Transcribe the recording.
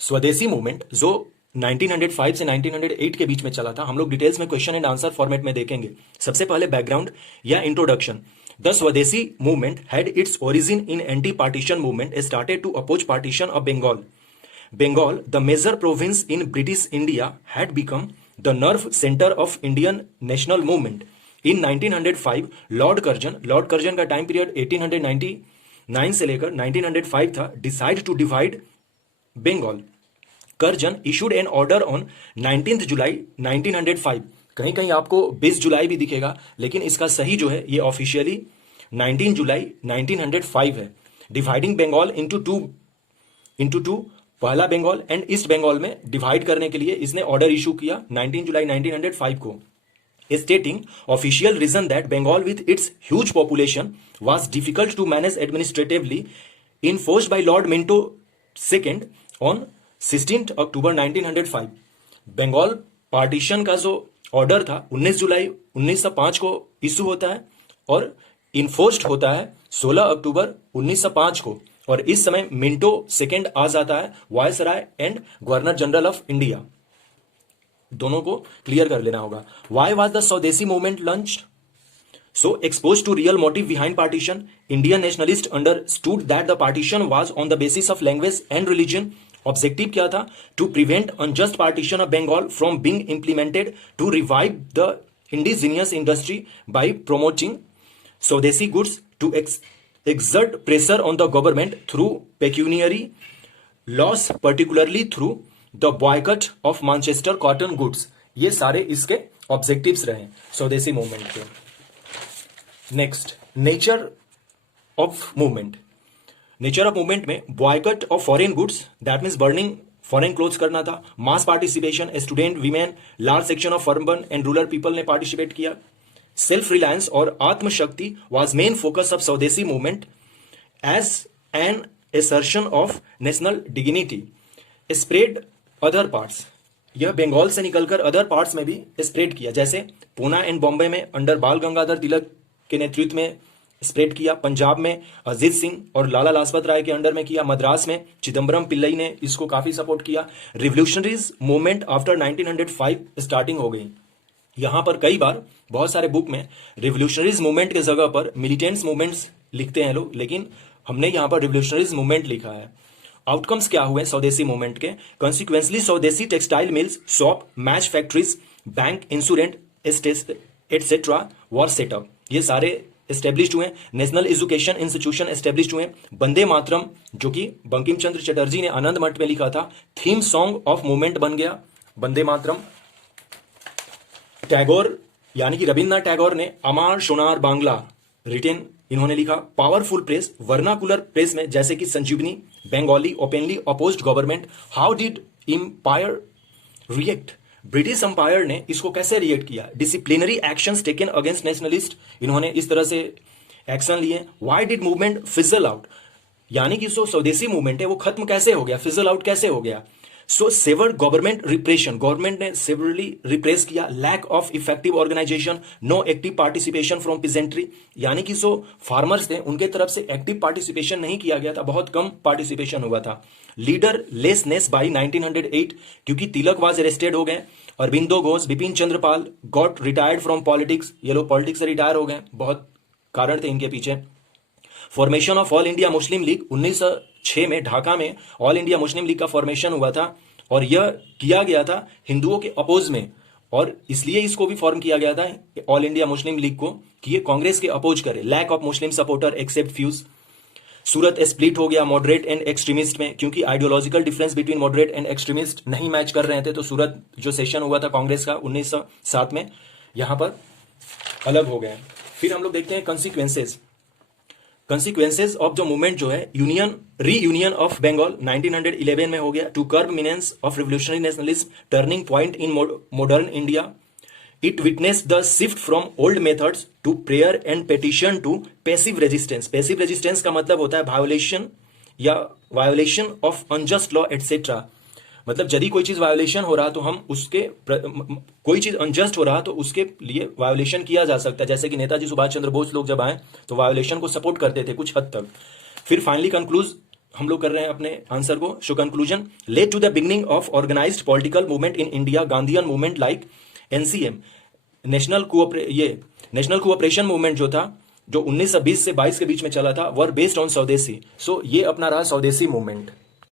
स्वदेशी मूवमेंट जो 1905 से 1908 के बीच में चला था, हम लोग डिटेल्स में क्वेश्चन एंड आंसर फॉर्मेट में देखेंगे। सबसे पहले बैकग्राउंड या इंट्रोडक्शन। द स्वदेशी movement had its origin in anti partition movement started to oppose partition of Bengal. Bengal, the major province in British India, had become the nerve center of Indian national movement. In 1905, Lord Curzon का time period 1899 से लेकर 1905 था, decide to divide Bengal. Curzon issued an order on 19 July 1905। कहीं कहीं आपको 20 जुलाई भी दिखेगा, लेकिन इसका सही जो है ये ऑफिशियली 19 जुलाई 1905 है। डिवाइडिंग बंगाल इंटू टू पहला बंगाल एंड ईस्ट बंगाल में डिवाइड करने के लिए इसने ऑर्डर इशू किया 19 जुलाई 1905 को, stating official reason that Bengal with its huge population was difficult to manage administratively, enforced by Lord Minto II on 16 October 1905। Bengal partition का जो ऑर्डर था 19 जुलाई 1905 को इशू होता है और इन्फोर्स्ड होता है 16 अक्टूबर 1905 को, और इस समय मिंटो सेकेंड आ जाता है viceroy and governor general of India. दोनों को क्लियर कर लेना होगा। वाई वॉज द स्वदेशी movement launched? So expose to real motive behind partition, Indian nationalist understood that the partition was on the basis of language and religion. Objective क्या था? To prevent unjust partition of Bengal from being implemented, to revive the indigenous industry by promoting Swadeshi goods, to exert pressure on the government through pecuniary loss, particularly through the boycott of Manchester cotton goods। ये सारे इसके objectives रहे Swadeshi movement के। Next, nature of movement. Nature of movement में boycott of foreign goods, that means burning foreign clothes करना था। Mass participation, student, women, large section of urban and rural people ने participate किया। सेल्फ रिलायंस और atmashakti was main focus of Swadeshi movement as an assertion of national dignity। Spread other parts, यह बंगाल से निकलकर other parts में भी स्प्रेड किया, जैसे पूना एंड बॉम्बे में अंडर बाल गंगाधर तिलक के नेतृत्व में स्प्रेड किया, पंजाब में अजीत सिंह और लाला लाजपत राय के अंडर में किया, मद्रास में चिदम्बरम पिल्लई ने इसको काफी सपोर्ट किया। रिवोल्यूशनरीज मूवमेंट आफ्टर 1905 स्टार्टिंग हो गई। यहां पर कई बार बहुत सारे बुक में रिवोल्यूशनरीज मूवमेंट के जगह पर मिलिटेंट्स मूवमेंट्स लिखते हैं लोग, लेकिन हमने यहां पर रिवोल्यूशनरीज मूवमेंट लिखा है। आउटकम्स क्या हुए स्वदेशी मूवमेंट के? Consequently Swadeshi textile mills, shop, match factories, bank, insurance etcetera were set up, ये सारे एस्टेब्लिश्ड हुए। नेशनल एजुकेशन इंस्टीट्यूशन एस्टेब्लिश्ड हुए। वंदे मातरम, जो कि बंकिम चंद्र चटर्जी ने आनंद मठ में लिखा था, थीम सॉन्ग ऑफ मूवमेंट बन गया वंदे मातरम। टैगोर यानी कि रविन्द्रनाथ टैगोर ने अमार सोनार बांग्ला रिटेन इन्होंने लिखा। पावरफुल प्रेस, वर्नाकुलर प्रेस में जैसे कि Sanjivani, Bengali openly opposed government. How did empire react? British empire ने इसको कैसे रिएक्ट किया? Disciplinary actions taken against nationalist, इन्होंने इस तरह से एक्शन लिए। Why did movement fizzle out? यानी कि जो स्वदेशी मूवमेंट है वो खत्म कैसे हो गया, फिजल आउट कैसे हो गया? So severe government repression, government ने सेवरली रिप्रेस किया। Lack of effective organisation, no active participation from peasantry, यानी कि जो फार्मर्स थे उनके तरफ से एक्टिव पार्टिसिपेशन नहीं किया गया था, बहुत कम पार्टिसिपेशन हुआ था। लीडर लेसनेस बाई 1908, क्योंकि तिलक वाज अरेस्टेड हो गए। Aurobindo Ghosh, Bipin Chandrapal got retired from politics, ये लोग पॉलिटिक्स से रिटायर हो गए, बहुत कारण थे इनके पीछे। Formation of all India Muslim league, 1906 में ढाका में ऑल इंडिया मुस्लिम लीग का फॉर्मेशन हुआ था और यह किया गया था हिंदुओं के अपोज में, और इसलिए इसको भी फॉर्म किया गया था ऑल इंडिया मुस्लिम लीग को कि ये कांग्रेस के अपोज करे। Lack of Muslim supporter except few. Surat split हो गया मॉडरेट एंड एक्सट्रीमिस्ट में, क्योंकि ideological difference between moderate and extremist नहीं मैच कर रहे थे, तो सूरत जो सेशन हुआ था कांग्रेस का 1907 में, यहां पर अलग हो गए। फिर हम लोग देखते हैं कंसिक्वेंसेज ऑफ जो मूवमेंट जो है यूनियन रीयूनियन ऑफ बंगाल 1911 में हो गया। To curb menace of revolutionary nationalism, turning point in modern India. It witness the shift from old methods to prayer and petition to passive resistance. Passive resistance का मतलब होता है violation या violation of unjust law etcetera, मतलब यदि कोई चीज violation हो रहा तो हम उसके कोई चीज अनजस्ट हो रहा तो उसके लिए वायोलेशन किया जा सकता है, जैसे कि नेताजी सुभाष चंद्र बोस लोग जब आए तो वायोलेशन को सपोर्ट करते थे कुछ हद तक। फिर फाइनली हम लोग कर रहे हैं अपने आंसर को. So conclusion, led to the beginning of organised political movement in India Gandhian movement like NCM, national cooperation movement जो था, जो 1920 से 22 के बीच में चला था, वर बेस्ड ऑन स्वदेशी. सो ये अपना रहा स्वदेशी मूवमेंट.